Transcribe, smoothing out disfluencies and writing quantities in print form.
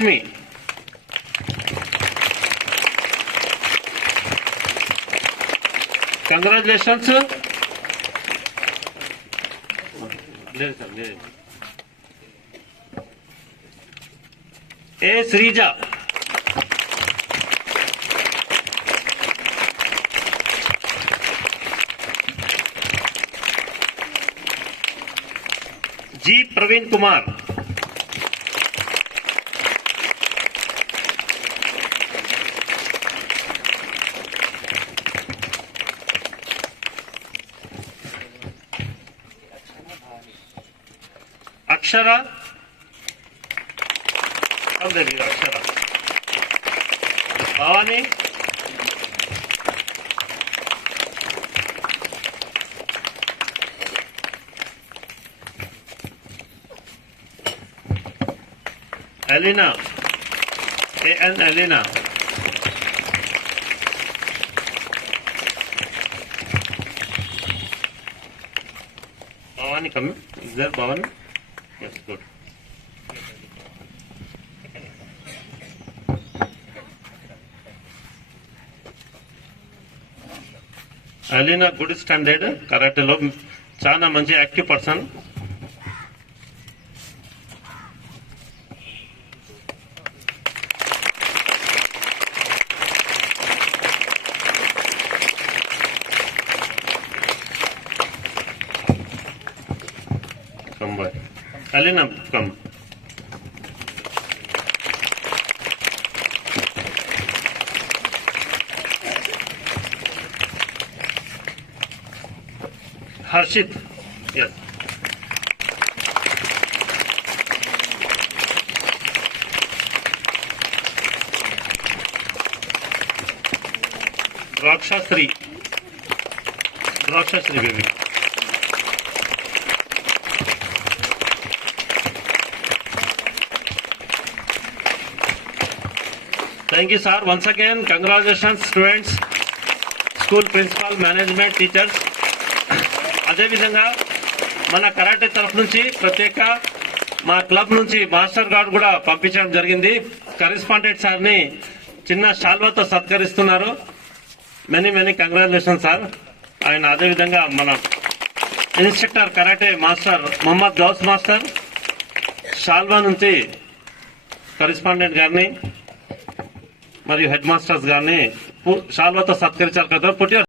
me. Congratulations. A. Srija. G. Praveen Kumar. Akshara. Come there, Akshara. Bhavani. Elena. A.N. Elena. Bhavani, come. Is there Bhavani? Yes, good. Elena good standard కరాటేలో చాలా మంచి active person. Come by. Elena, come. Harshit, yes. Drakshasri baby. Thank you, sir. Once again, congratulations, students, school principal, management, teachers. అదేవిధంగా మన కరాటే తరఫు నుంచి ప్రత్యేక మా క్లబ్ నుంచి మాస్టర్ గారు కూడా పంపించడం జరిగింది. కరెస్పాండెంట్ సార్ని చిన్న శాల్వాతో సత్కరిస్తున్నారు. Many congratulation sir. ఆయన అదేవిధంగా మన instructor karate master Mohammed Ghouse master శాల్వా నుంచి కరెస్పాండెంట్ గారిని మరియు హెడ్ మాస్టర్స్ గారిని శాల్వాతో సత్కరించారు కదా.